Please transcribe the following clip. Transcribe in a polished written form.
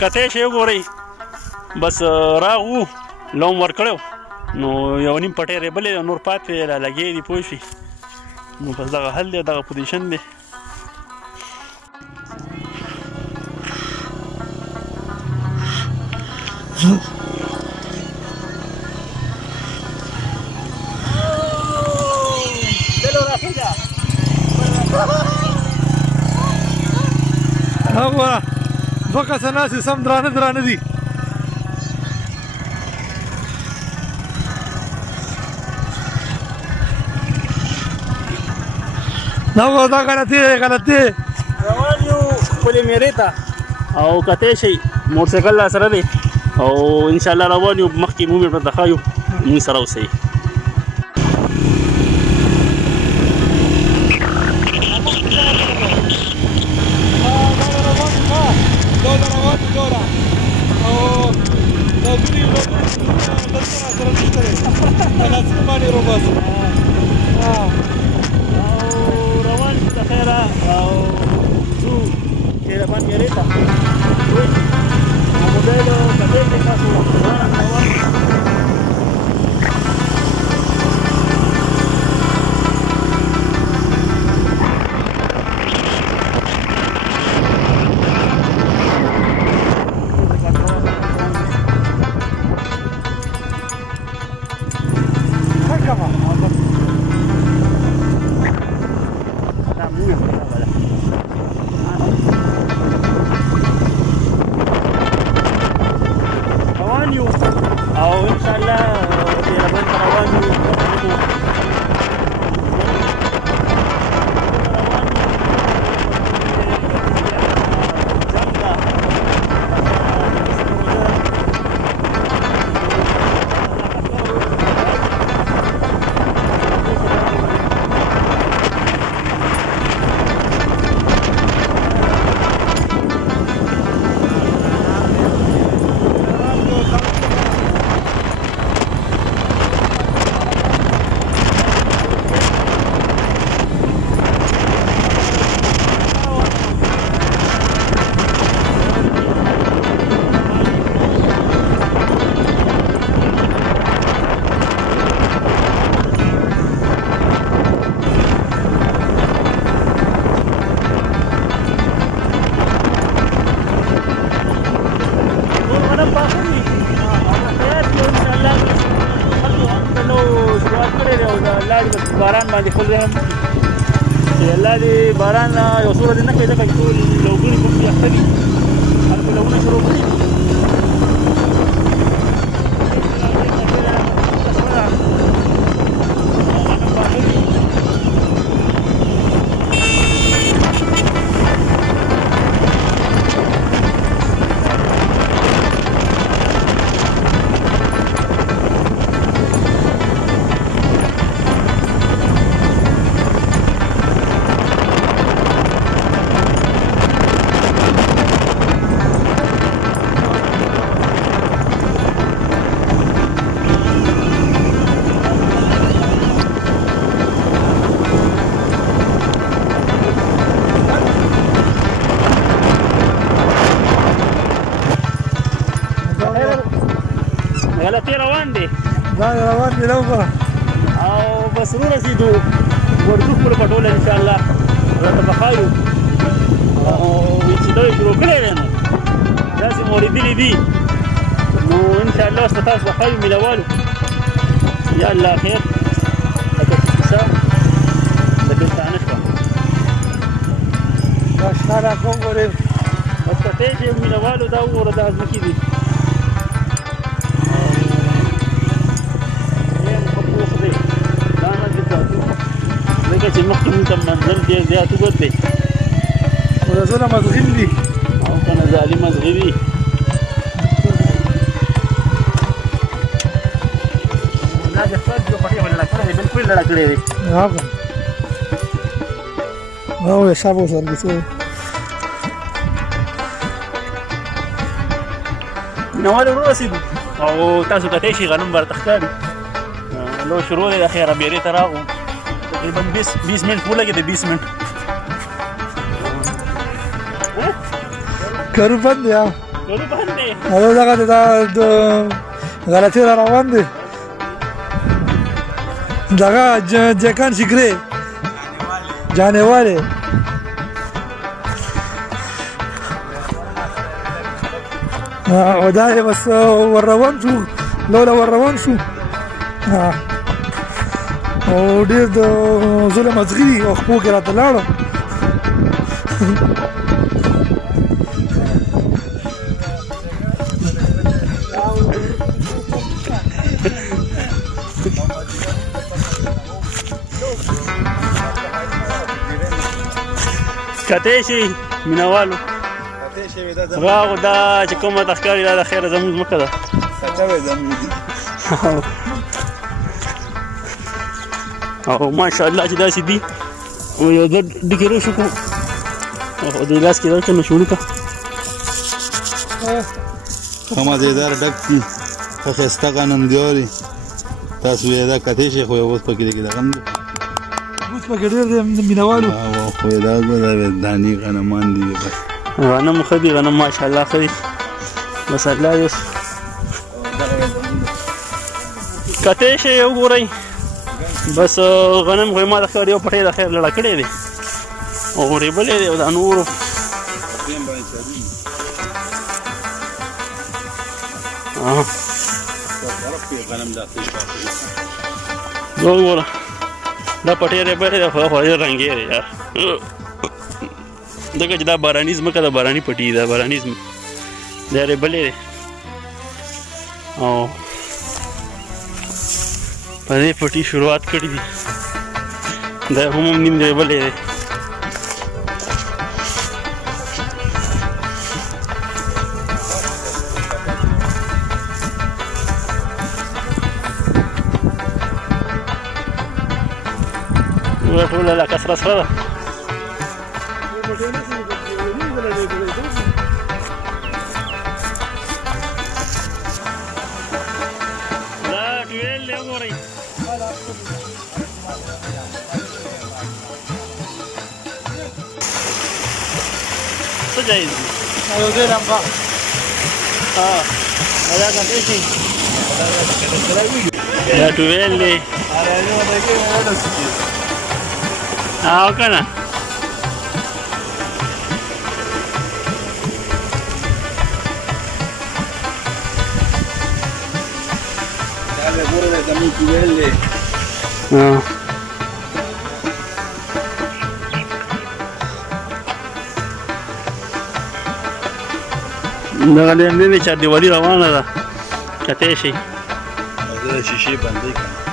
کته شی وګورئ بس راغو لوم ورکړو نو یو نیم پټی ریبلې نور پاتې را لګې دي پوه شوې نو بس دغه حل دی دغه پوزیشن دی هغه دوه کسه ناسې سم درانه دي هغه دا غلط دی روان یو خپلې میرې ته او کتی شئ موټرسایکل را سره دی او انشاءالله روان یو مخکې مومې ورته ښایو موږ سره اوسئ روان د خیره او ځو خیربان میرې ته موبایل کتی کې تاسو روان او انشاءالله خیربان ته روان یو باران باندې خپل رحم چې الله دې باران یو څوره دې نه کوي ځکه چې ټول لوګري کوم یخته دي خلکو لوګونه شروع کړي غلطي روان دي لوګه او بس ورسېدو ورځو خپل پټول ان شاء الله راته بخایو او چې دا شروع کړی دی نو داسې مو اورېدلي دي نو ان شاء الله ورته تاسو بخایو مینوالو یا الله خیر لکه چې کیسه د دوستانه شوه اشنا راکوم ګورې بس کتی چې مینوالو دا وګوره دا ځمکې دي ځکه چې مخکې موږ ته منزل ډېر زیات اوږد دی ورځونه مزغیم دي او که نه ظالي مزغي دي دا د خپل یو پټې باندې لړ کړی دی بلکل لړ کړی دی او حساب وسره څه نوال ورسېدو او تاسو کتی شي غنم ورته ښکاري لو شروع دی د خیره بیرې ته راغلو تقریبا 20 منټ ولګېدې 20 منټ کارو بند دی ها کارو بند دی هغه دغه د غلطي را روان دی دغه جکان شکرې جانیواله او دا بس ور روان شو لولا ور روان شو او ډېر د ظلم ازغري او خپو کې راته لاړو کته شي مینوالو راغو دا چې کومه تخکاری دا د خیره زموږ ځمکه ده او ماشاءالله چې داسې دي او یو دوه ډکې روشو کو او د لاس کې درکړه نو شروع کړه ښه مزېدار ډک دي ښه ښایسته غنم دیوري تاسو یې دا کتی شي خو یې اوس پکې لږ دغه دی اوس پکې ډېر د مینوالو خو یې دا ګوره دانې غنمان دي بس غنم ښه دي غنم ماشاءالله ښه دي بس الله دې کتی شي وګورئ بس غنم خو یې ما د ښکار یو پټی د خیر لړه کړی دی او غورېبلی دی او دا نورو دا وګوره دا پټی رېبلی دی خو ډېر رنګې دی یار ځکه چې دا باراني ځمکه ده باراني پټي ده باراني دا رېبلی دی او په دې پټي شروعات کړې دي دا هم نیم رېبلی دی ټوله لکه سره سره ده دا ټویل دی وګورئ څه جایز دي یو ځای رمبا دا کتی شي دا ټویل دی او کنه دغه لیندې چاردیوالي روانه ده کتی شي شیشې بندې کړه